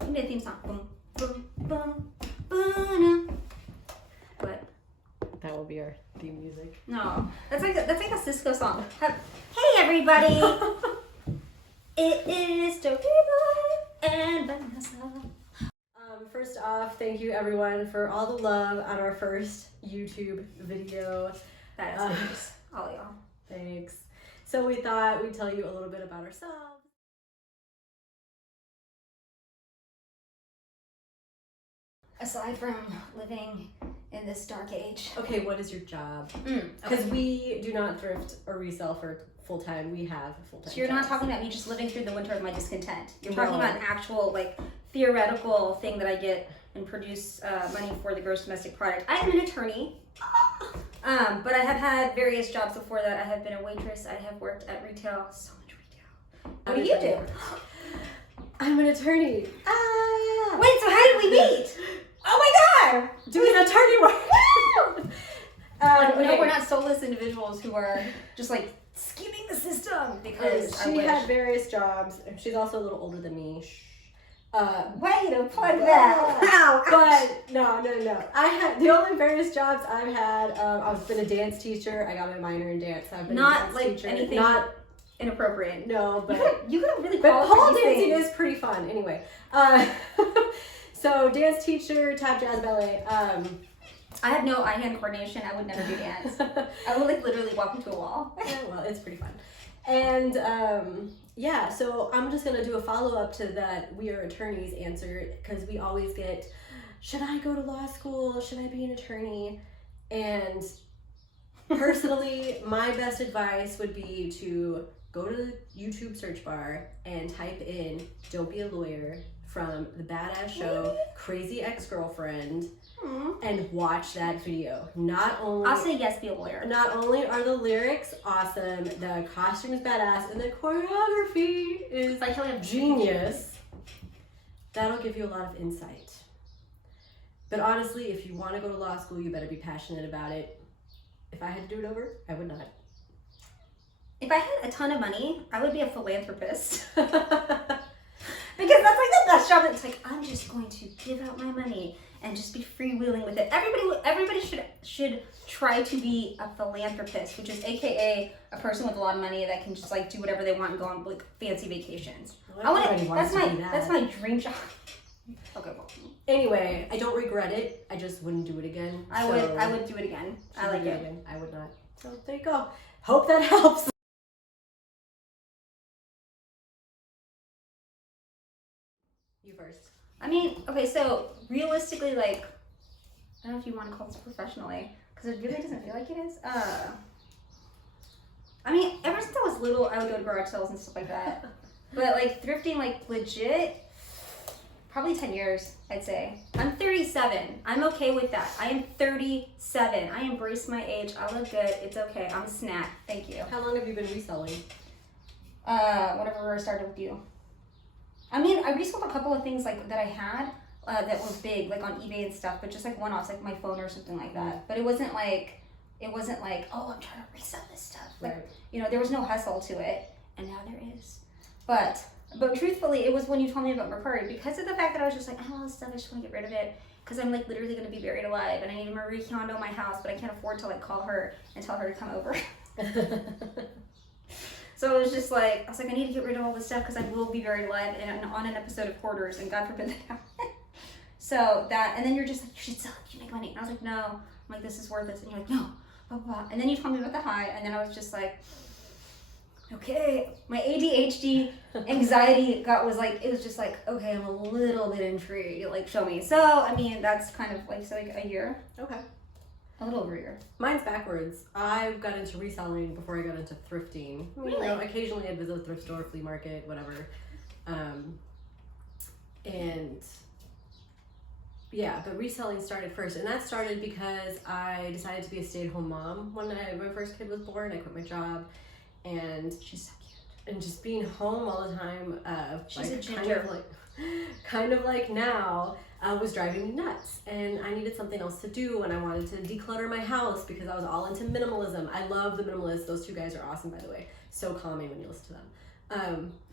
Give me a theme song. Boom, boom, boom, boom. What? That will be our theme music. No, that's like a Cisco song. Hey everybody, it is Doki and Vanessa. First off, thank you everyone for all the love on our first YouTube video. That is thanks, all y'all. Thanks. So we thought we'd tell you a little bit about ourselves. Aside from living in this dark age. Okay, what is your job? Okay. Because we do not thrift or resell for full time. We have full time. So you're not talking about me just living through the winter of my discontent. You're talking about an actual, like, theoretical thing that I get and produce money for the gross domestic product. I am an attorney, but I have had various jobs before that. I have been a waitress. I have worked at retail, so much retail. What do you do? I'm an attorney. Wait, so how did we meet? Oh my god! Doing attorney work. No, we're not soulless individuals who are just like scheming the system because she had various jobs. She's also a little older than me. Way to plug that. Wow. But no. I had the only various jobs I've had. I've been a dance teacher. I got my minor in dance. I've been not a dance like teacher. anything not inappropriate. No, but you could really. But pole dancing is pretty fun. Anyway, so dance teacher, tap, jazz, ballet. I have no eye-hand coordination. I would never do dance. I would like literally walk into a wall. Yeah, well, it's pretty fun. And yeah, so I'm just gonna do a follow-up to that we are attorneys answer, because we always get, should I go to law school? Should I be an attorney? And personally, my best advice would be to go to the YouTube search bar and type in "Don't Be a Lawyer" from the badass show Crazy Ex-Girlfriend and watch that video. Not only I'll say yes, be a lawyer. Not only are the lyrics awesome, the costume is badass, and the choreography is like genius. That'll give you a lot of insight. But honestly, if you want to go to law school, you better be passionate about it. If I had to do it over, I would not. If I had a ton of money, I would be a philanthropist. Because that's like the best job. It's like, I'm just going to give out my money and just be freewheeling with it. Everybody should try to be a philanthropist, which is AKA a person with a lot of money that can just like do whatever they want and go on like fancy vacations. Well, that's my dream job. Okay, well. Anyway, I don't regret it. I just wouldn't do it again. I would do it again. I like it. Again. I would not. So there you go. Hope that helps. You first. I mean, okay, so realistically, like, I don't know if you want to call this professionally, because it really doesn't feel like it is. I mean, ever since I was little, I would go to garage sales and stuff like that. But like thrifting, like legit, probably 10 years, I'd say. I'm 37. I'm okay with that. I am 37. I embrace my age. I look good. It's okay. I'm a snack. Thank you. How long have you been reselling? Whenever I started with you. I mean, I resold a couple of things like that I had that were big, like on eBay and stuff, but just like one-offs, like my phone or something like that. But it wasn't like, oh, I'm trying to resell this stuff. Like, right. You know, there was no hustle to it, and now there is. But truthfully, it was when you told me about Mercari, because of the fact that I was just like, I have all this stuff, I just want to get rid of it, because I'm like literally going to be buried alive, and I need Marie Kondo in my house, but I can't afford to like call her and tell her to come over. So it was just like, I was like, I need to get rid of all this stuff because I will be buried alive and on an episode of Hoarders, and God forbid that happen. So that, and then you're just like, you should sell it, you make money. And I was like, no. I'm like, this is worth it. And you're like, no, blah, blah, blah. And then you told me about the high, and then I was just like, okay. My ADHD anxiety was like, it was just like, okay, I'm a little bit intrigued. Like, show me. So, I mean, that's kind of like, so like a year. Okay. A little over a year. Mine's backwards. I got into reselling before I got into thrifting. Really? You know, occasionally I'd visit a thrift store, flea market, whatever. And yeah, but reselling started first. And that started because I decided to be a stay-at-home mom. When my first kid was born, I quit my job. And She's so cute. And just being home all the time, She's like, a ginger. kind of like now, was driving me nuts, and I needed something else to do, and I wanted to declutter my house because I was all into minimalism. I love the minimalists. Those two guys are awesome, by the way. So calming when you listen to them.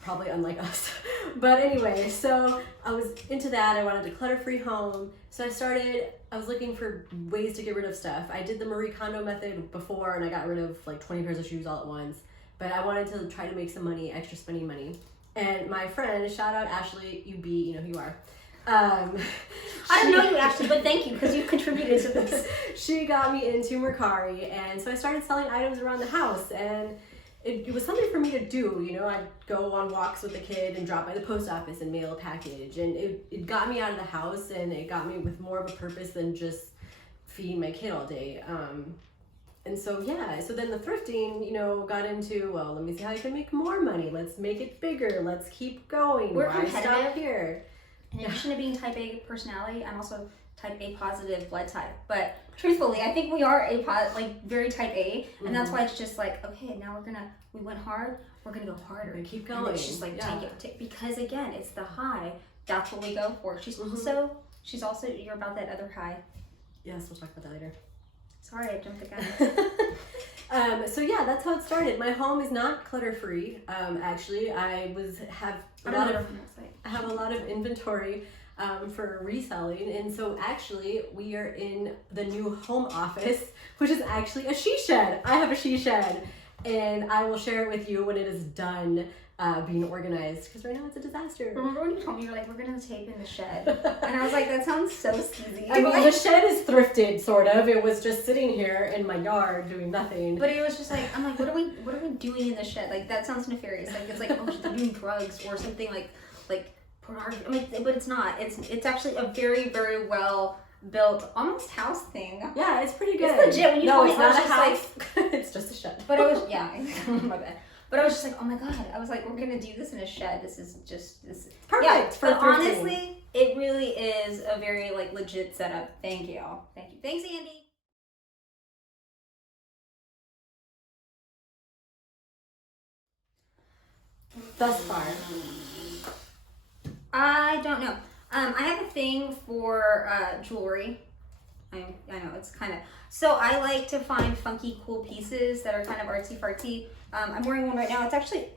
Probably unlike us. But anyway, so I was into that. I wanted a clutter-free home. So I was looking for ways to get rid of stuff. I did the Marie Kondo method before and I got rid of like 20 pairs of shoes all at once. But I wanted to try to make some money, extra spending money. And my friend, shout out Ashley, you know who you are. I don't know you actually, but thank you because you've contributed to this. She got me into Mercari, and so I started selling items around the house, and it was something for me to do. You know, I'd go on walks with the kid and drop by the post office and mail a package, and it got me out of the house, and it got me with more of a purpose than just feeding my kid all day. And so so then the thrifting, you know, got into, well, let me see how I can make more money. Let's make it bigger. Let's keep going. We're Why stop competitive here? In addition to being type A personality, I'm also type A positive blood type. But truthfully, I think we are very type A, and that's why it's just like, okay, now we went hard, we're gonna go harder. And keep going. And it's just like take it, because again, it's the high. That's what we go for. She's also you're about that other high. Yes, we'll talk about that later. Sorry, I jumped the gun. So yeah, that's how it started. My home is not clutter free. Actually, I have a lot of inventory for reselling, and so actually we are in the new home office, which is actually a she shed. I have a she shed, and I will share it with you when it is done being organized, because right now it's a disaster. Remember when you told me you were like, we're gonna tape in the shed, and I was like, that sounds so skeezy. I mean, the shed is thrifted, sort of. It was just sitting here in my yard doing nothing. But it was just like, I'm like, what are we doing in the shed? Like, that sounds nefarious. Like, it's like, oh, they're doing drugs or something like pornography. I mean, but it's not. It's actually a very, very well built, almost house thing. Yeah, it's pretty good. It's legit. When you told me, it's I was not a just house. like, it's just a shed. But it was, my bad. But I was just like, oh my god. I was like, we're gonna do this in a shed. This is perfect. Yeah, for but thrifting. honestly, it really is a very legit setup. Thank you. Thanks, Andy. Thus far. I don't know. I have a thing for jewelry. I know it's kind of, so I like to find funky, cool pieces that are kind of artsy fartsy. I'm wearing one right now. It's actually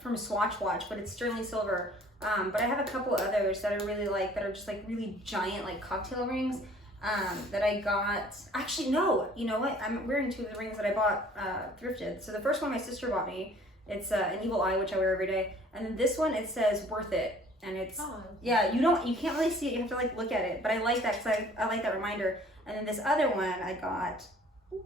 from Swatch Watch, but it's sterling silver. But I have a couple others that I really like that are just like really giant, like cocktail rings that I got. Actually, no, you know what? I'm wearing two of the rings that I bought thrifted. So the first one my sister bought me. It's an evil eye, which I wear every day. And then this one, it says worth it. And it's, you can't really see it. You have to like look at it. But I like that because I like that reminder. And then this other one I got, take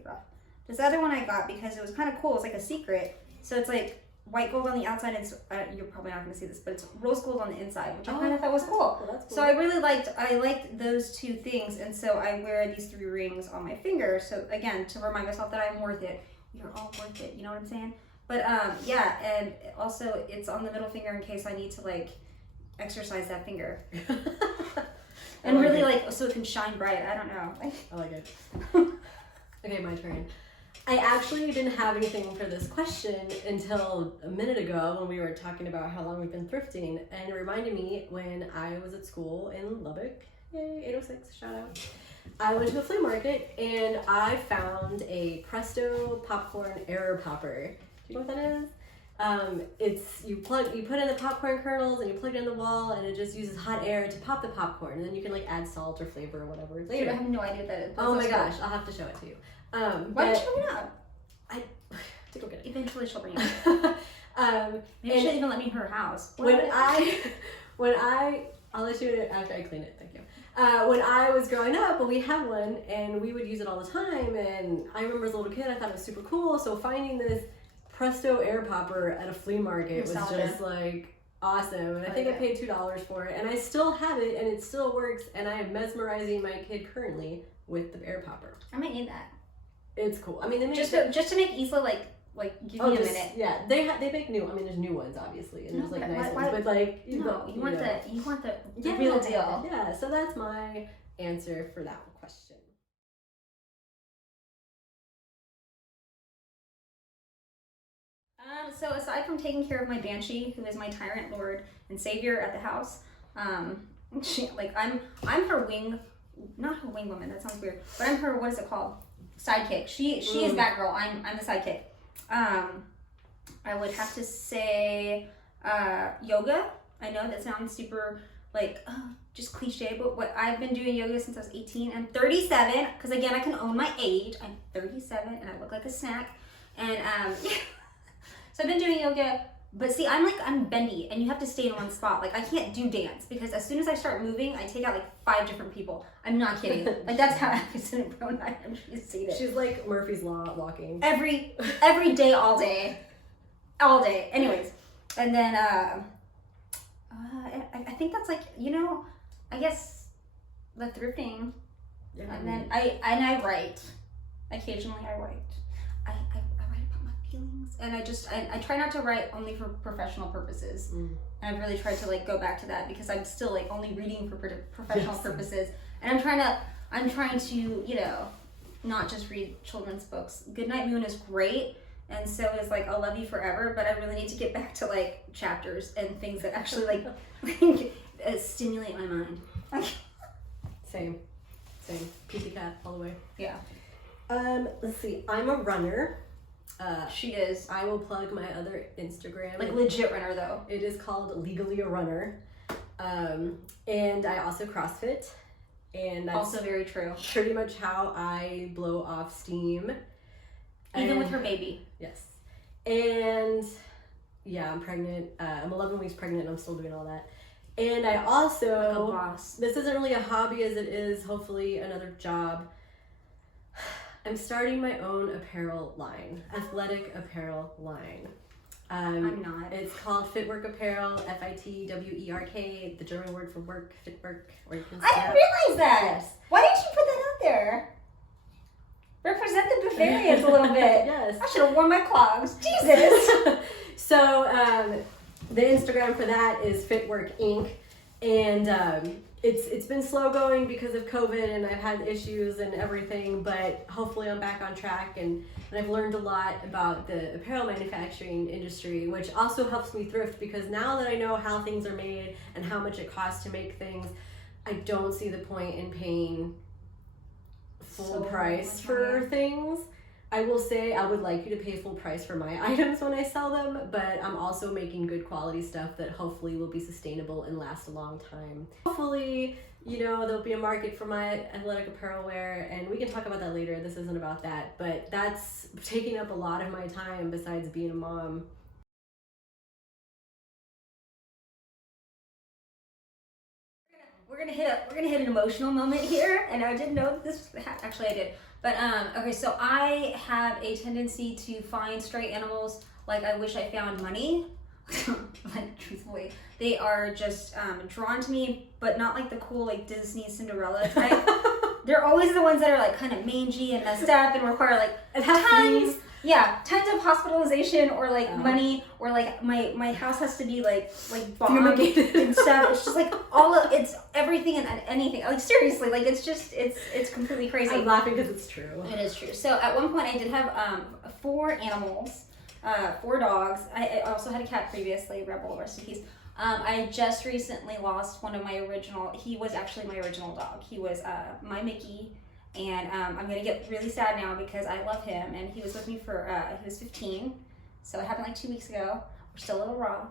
it off. This other one I got because it was kind of cool. It's like a secret. So it's like white gold on the outside. And you're probably not going to see this, but it's rose gold on the inside, which I kind of thought was cool. That's cool. So I liked those two things. And so I wear these 3 rings on my finger. So again, to remind myself that I'm worth it. We are all worth it. You know what I'm saying? But and also it's on the middle finger in case I need to like exercise that finger. And like really so it can shine bright. I don't know. I like it. Okay, my turn. I actually didn't have anything for this question until a minute ago when we were talking about how long we've been thrifting, and it reminded me when I was at school in Lubbock. Yay, 806, shout out. I went to a flea market and I found a Presto popcorn air popper. Do you know what that is? You put in the popcorn kernels and you plug it in the wall, and it just uses hot air to pop the popcorn, and then you can like add salt or flavor or whatever later. Dude, I have no idea what that is. Oh my gosh, I'll have to show it to you. Why don't you bring it up? I to go get it. Eventually she'll bring it up. Maybe she'll even let me in her house. I'll let you after I clean it. Thank you. When I was growing up, we had one and we would use it all the time, and I remember as a little kid I thought it was super cool, so finding this Presto air popper at a flea market was just like awesome, and I think I paid $2 for it, and I still have it and it still works, and I am mesmerizing my kid currently with the air popper. I might need that. It's cool. I mean, they make just to make Isla like give me a minute. Yeah, they make new. I mean, there's new ones obviously, and there's like nice ones, but like you want the real deal. Yeah, so that's my answer for that question. So aside from taking care of my Banshee, who is my tyrant lord and savior at the house, I'm her not her wing woman. That sounds weird, but I'm her, what is it called? Sidekick. She is Batgirl. I'm the sidekick. I would have to say yoga. I know that sounds super like just cliche, but what I've been doing yoga since I was 18. I'm 37 because again I can own my age. I'm 37 and I look like a snack. And so I've been doing yoga. But see, I'm bendy, and you have to stay in one spot. Like, I can't do dance, because as soon as I start moving, I take out, like, 5 different people. I'm not kidding. Like, that's how accident prone I am. She's seen it. She's like Murphy's Law walking. Every day, all day. All day. Anyways. And then, I think that's, like, I guess, the thrifting. Yeah. And then I write. Occasionally, I write. I write about my feelings, and I try not to write only for professional purposes. And I've really tried to like go back to that, because I'm still like only reading for professional purposes, and I'm trying to not just read children's books. Goodnight Moon is great, and so is like I'll Love You Forever, but I really need to get back to like chapters and things that actually like stimulate my mind. Same PC cat all the way. Yeah. Let's see, I'm a runner. She is. I will plug my other Instagram. Like legit runner though. It is called Legally a Runner. And I also CrossFit. And that's Also very true. pretty much how I blow off steam. Even with her baby. Yes. And yeah, I'm pregnant. I'm 11 weeks pregnant and I'm still doing all that. And I also, Like a boss. this isn't really a hobby as it is hopefully another job. I'm starting my own apparel line, athletic apparel line. I'm not. It's called Fitwork Apparel, Fitwerk, the German word for work, Fitwork. Or you can I didn't realize that. Yes. Why didn't you put that out there? Represent the Bavarians a little bit. Yes. I should have worn my clogs. Jesus. So the Instagram for that is Fitwork Inc. And it's been slow going because of COVID, and I've had issues and everything, but hopefully I'm back on track, and I've learned a lot about the apparel manufacturing industry, which also helps me thrift, because now that I know how things are made and how much it costs to make things, I don't see the point in paying full price for things. I will say I would like you to pay full price for my items when I sell them, but I'm also making good quality stuff that hopefully will be sustainable and last a long time. Hopefully, there'll be a market for my athletic apparel wear, and we can talk about that later. This isn't about that, but that's taking up a lot of my time besides being a mom. We're gonna hit an emotional moment here, and I didn't know this. Actually, I did. But okay, so I have a tendency to find stray animals like I wish I found money. Like truthfully, they are just drawn to me, but not like the cool like Disney Cinderella type. They're always the ones that are like kind of mangy and messed up and require like tons of hospitalization or like money, or like my house has to be like bombed and stuff. It's just like it's everything and anything. Like seriously, like it's completely crazy. I'm laughing because it's true. It is true. So at one point I did have 4 animals, 4 dogs. I also had a cat previously, Rebel, rest in peace. I just recently lost one of my original. He was actually my original dog. He was my Mickey. And I'm gonna get really sad now because I love him, and he was with me for he was 15, so it happened like 2 weeks ago. We're still a little raw,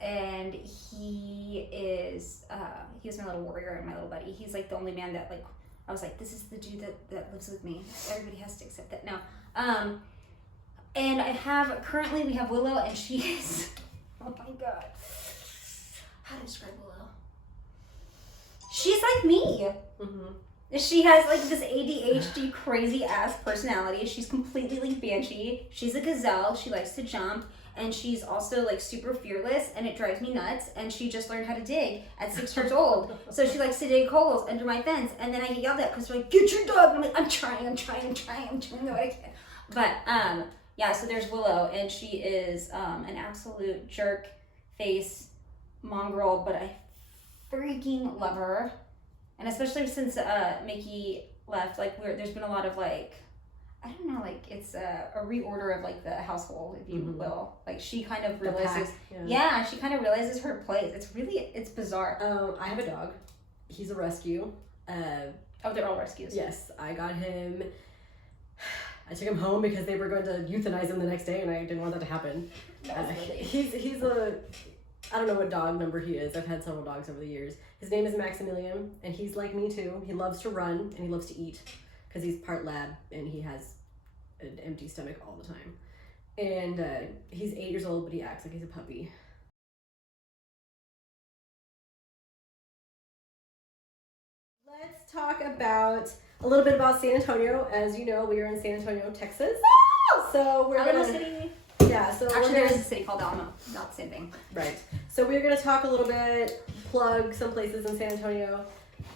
and he was my little warrior and my little buddy. He's like the only man that like I was like, this is the dude that lives with me. Everybody has to accept that now. And we have Willow, and she is oh my god, how to describe Willow? She's like me. Mm-hmm. She has like this ADHD crazy ass personality. She's completely like banshee. She's a gazelle. She likes to jump, and she's also like super fearless, and it drives me nuts. And she just learned how to dig at 6 years old. So she likes to dig holes under my fence, and then I get yelled at because they're like, "Get your dog!" And I'm like, I'm trying what I can. But yeah. So there's Willow, and she is an absolute jerk face mongrel, but I freaking love her. And especially since Mickey left, like there's been a lot of like, I don't know, like it's a reorder of like the household, if you will. Like she kind of realizes, she kind of realizes her place. It's bizarre. I have a dog. He's a rescue. They're all rescues. Yes, I got him I took him home because they were going to euthanize him the next day, and I didn't want that to happen. He's a, I don't know what dog number he is. I've had several dogs over the years. His name is Maximilian, and he's like me too. He loves to run, and he loves to eat because he's part lab, and he has an empty stomach all the time. And he's 8 years old, but he acts like he's a puppy. Let's talk about a little bit about San Antonio. As you know, we are in San Antonio, Texas. So we're Alamo gonna, City. Yeah. So actually, there is a city called Alamo. Not the same thing. Right. So we're gonna talk a little bit, plug some places in San Antonio.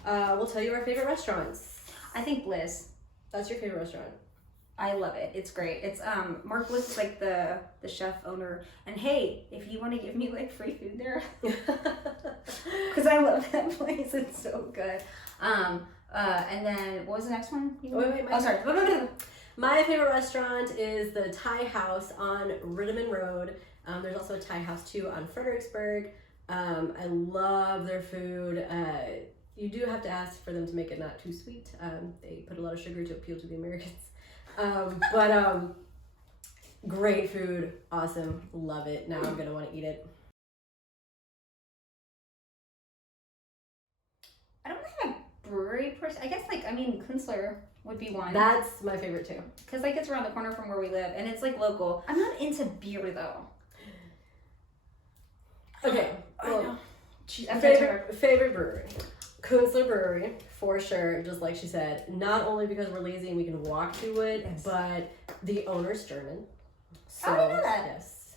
We'll tell you our favorite restaurants. I think Bliss. That's your favorite restaurant. I love it. It's great. It's Mark Bliss is like the chef owner. And hey, if you want to give me like free food there, because I love that place. It's so good. And then what was the next one? Sorry. My favorite restaurant is the Thai House on Rittiman Road. There's also a Thai House too on Fredericksburg. I love their food. You do have to ask for them to make it not too sweet. They put a lot of sugar to appeal to the Americans. But great food, awesome, love it. Now I'm gonna want to eat it. I don't have a brewery person. I guess Kunstler would be one. That's my favorite too. Because like it's around the corner from where we live, and it's like local. I'm not into beer though. Okay, well, favorite brewery. Kunstler Brewery, for sure, just like she said, not only because we're lazy and we can walk to it, yes, but the owner's German. So, I didn't know that. Yes.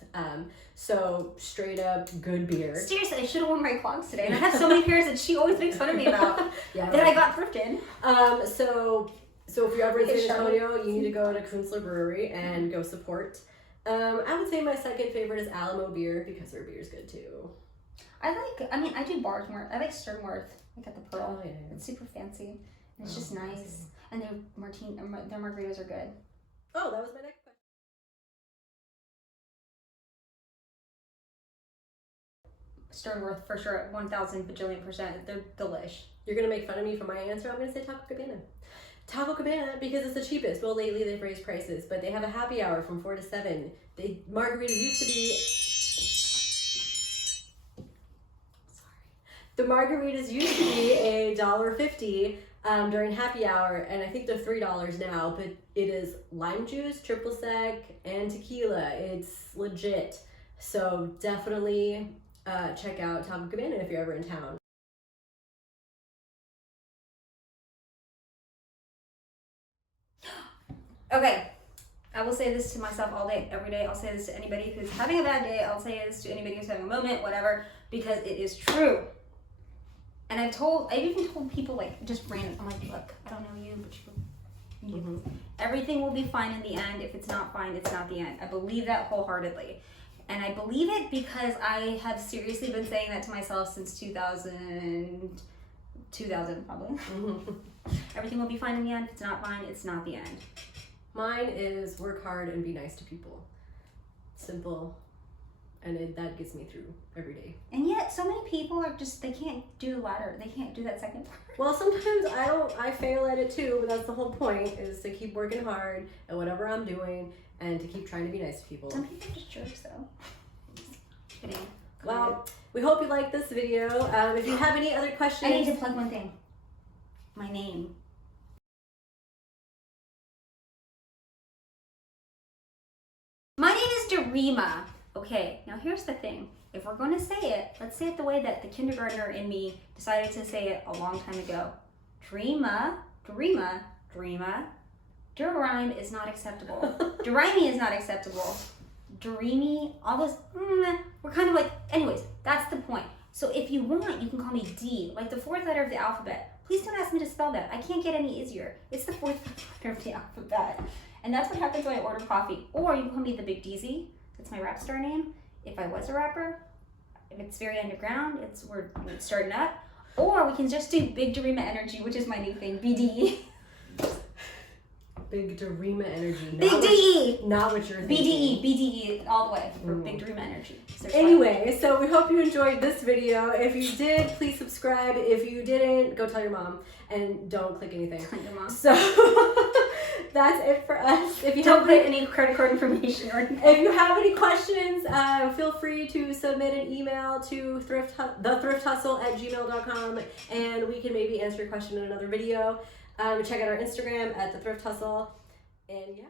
So straight up good beer. Seriously, I should have worn my clogs today. And I have so many pairs that she always makes fun of me about. Yeah, that I got thrifted. So if you're ever in San Antonio, you need to go to Kunstler Brewery and go support. I would say my second favorite is Alamo Beer because their beer is good too. I do Bardsworth. I like Sternworth. Like at the Pearl. Oh, yeah. It's super fancy. And it's just nice. And their margaritas are good. Oh, that was my next question. Sternworth for sure, 1,000 bajillion%. They're delish. You're gonna make fun of me for my answer. I'm gonna say Taco Cabana. Taco Cabana because it's the cheapest. Well, lately they've raised prices, but they have a happy hour from 4 to 7. Margaritas used to be. The margaritas used to be $1.50 during happy hour, and I think they're $3 now, but it is lime juice, triple sec, and tequila. It's legit. So definitely check out Taco Cabana if you're ever in town. Okay. I will say this to myself all day, every day. I'll say this to anybody who's having a bad day. I'll say this to anybody who's having a moment, whatever, because it is true. And I've even told people like just random. I'm like, look, I don't know you, but you. Mm-hmm. Everything will be fine in the end. If it's not fine, it's not the end. I believe that wholeheartedly, and I believe it because I have seriously been saying that to myself since 2000 probably. Mm-hmm. Everything will be fine in the end. If it's not fine, it's not the end. Mine is work hard and be nice to people. Simple. And that gets me through every day. And yet, so many people are they can't do the latter. They can't do that second part. Well, sometimes I fail at it too, but that's the whole point, is to keep working hard at whatever I'm doing and to keep trying to be nice to people. Some people are just jerks, though. Kidding. Well, we hope you liked this video. If you have any other questions... I need to plug one thing. My name. My name is Darima. Okay, now here's the thing. If we're going to say it, let's say it the way that the kindergartner in me decided to say it a long time ago. Dreama. Derime is not acceptable. Derime is not acceptable. Dreamy, all those, we're kind of like, anyways, that's the point. So if you want, you can call me D, like the fourth letter of the alphabet. Please don't ask me to spell that. I can't get any easier. It's the fourth letter of the alphabet. And that's what happens when I order coffee. Or you can call me the Big DZ. That's my rap star name. If I was a rapper, if it's very underground, we're starting up. Or we can just do Big Darima Energy, which is my new thing, BDE. Big Darima Energy. Big DE! Not what you're thinking. BDE, all the way for Big Darima Energy. Anyway, so we hope you enjoyed this video. If you did, please subscribe. If you didn't, go tell your mom. And don't click anything. Tell your mom. So, That's it for us. If you Don't have put any credit card information or anything. If you have any questions, feel free to submit an email to thethrifthustle@gmail.com, and we can maybe answer your question in another video. Check out our Instagram at The Thrift Hustle, and yeah.